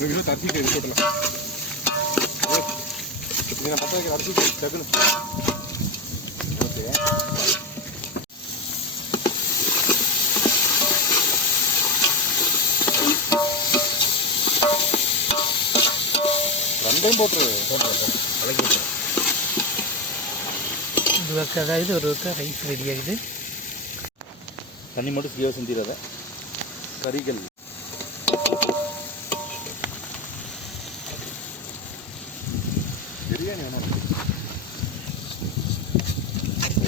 Kilo அரிசி எடுத்து போட்டலாம். இதை நான் 10 வைக்கிற அரிசி டக்குன்னு. ஓகே, ரெண்டையும் போட்டுரு. கலக்கி விட்டுரு. இது வைக்க அதாவது ஒரு வைக்க ரைஸ் ரெடி ஆகுது. தண்ணி மட்டும் சீவா செஞ்சிடாத. கறிகள் பிரியாணி வேணும்.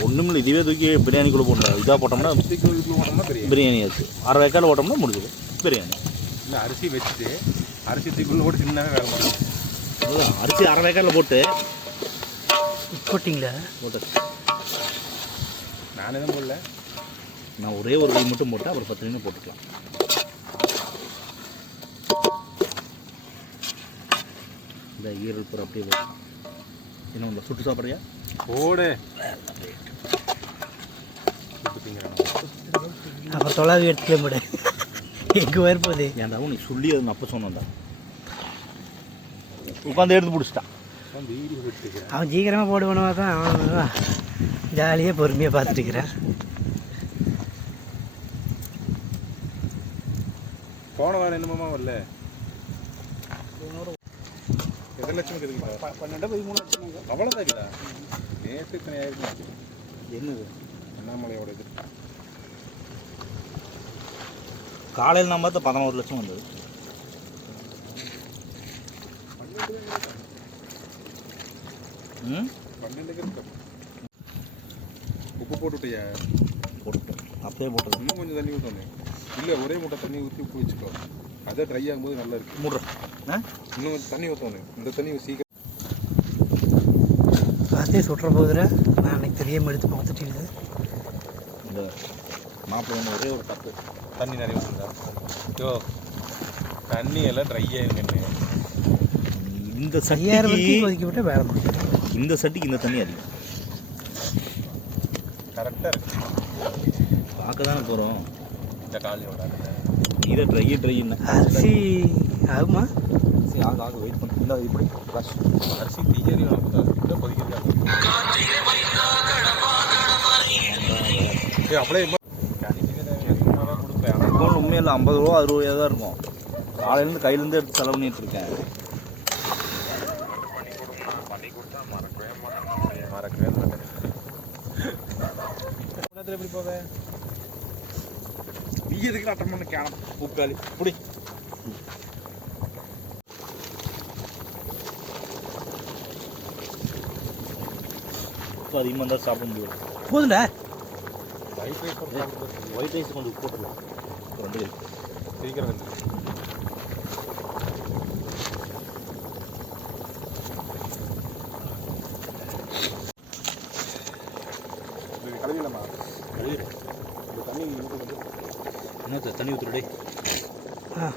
ஒன்றும் இல்லை, இதுவே தூக்கி பிரியாணிக்குள்ளே போட்டோம். இதாக போட்டோம்னா போட்டோம்னா பிரியாணி ஆச்சு. அரை வேக்கால் போட்டோம்னா முடிஞ்சது பிரியாணி. இல்லை, அரிசி வச்சுட்டு அரிசி தூக்குள்ள போட்டு சின்னவே வேக மாட்டோம். அதுதான் அரிசி அரை வேக்காலில் போட்டு போட்டிங்களா? போட்டு நான் எதுவும் போடல. நான் ஒரே ஒரு கை மட்டும் போட்டேன். அப்புறம் 10 நிமிஷம் போட்டுக்கலாம். இந்த ஈரல் பூரா அப்படியே போட்டு என்ன உங்களை சுட்டு சாப்பிட்றியா? போடு. அப்புறம் தொலாவி எடுத்துக்க முடியாது. எங்கே வரப்போகுது? ஏன்டாவும் நீ சொல்லி அது நான் அப்போ சொன்னேன்டா. உட்காந்து எடுத்து பிடிச்சிட்டான். அவன் சீக்கிரமாக போடுவானவா தான். அவன் ஜாலியாக பொறுமையாக பார்த்துட்டுக்கிறேன். போன வாரம் என்னமாமா வரல? எத்தனை லட்சம் இருக்குங்களா? 12-13 லட்சம். அவ்வளோதான் இருக்குதா? நேற்று இத்தனை ஆயிருக்கு. என்னது அண்ணாமலையோட இது காலையில் நான் பார்த்து 11 லட்சம் வந்தது. ம் 12 இருக்கு. உப்பு போட்டுட்டியா? போட்டுட்டேன். அப்படியே போட்டது. இன்னும் கொஞ்சம் தண்ணி ஊற்றணும். இல்லை, ஒரே மூட்டை தண்ணி ஊற்றி உப்பு வச்சுக்கோ. அதை ட்ரை ஆகும்போது நல்லா இருக்கு. மூடுறேன். இன்னும் கொஞ்சம் தண்ணி ஊற்றணும். இந்த தண்ணி சீக்கிரம் அதே சுட்டுற போதுல நான் அன்னைக்கு தெரியாமல் எடுத்து பார்த்துட்டு இந்த மாப்பிள்ளை ஒரே ஒரு தப்பு தண்ணி நிறைய ஊற்றுங்க. ஐயோ, தண்ணி எல்லாம் ட்ரை ஆயிருங்க. இந்த சரியாக சட்டிக்கு கொதிக்க விட்டு வேலை முடியும். இந்த சட்டிக்கு இந்த தண்ணி அதிகம். கரெக்டாக இருக்கு. பார்க்க தானே போகிறோம். இந்த காலையோட இதை ட்ரைன்னு அரிசி ஆகுமா? சரி, ஆக வெயிட் பண்ண. இல்லை, இப்படி ஃப்ளாஷ் அரிசி தீயறி கொதிக்கிறது. அப்படியே கொடுப்பேன். அக்கௌண்ட் உண்மையில் 50 ரூபா 60 ரூபாயாக தான் இருக்கும். காலையிலேருந்து கையிலேருந்து எடுத்து செலவு பண்ணிட்டு இருக்கேன். மறக்கவே மாட்டேன். எப்படி போவேன்? நீ எதுக்கு அட்டன் பண்ண கேனம் பூக்காளி புடி. உப்பு அதிகமாக இருந்தால் சாப்பிட முடியாது. போதுண்டா. ஒயிட் ரைஸ் கொஞ்சம் உப்பு போட்டுருலாம். 2 கை சீக்கிரம் வந்து கழுவிடலாமா? கழுவிடு. இந்த தண்ணி ஊற்றி என்ன தண்ணி ஊற்றுடே. ஆ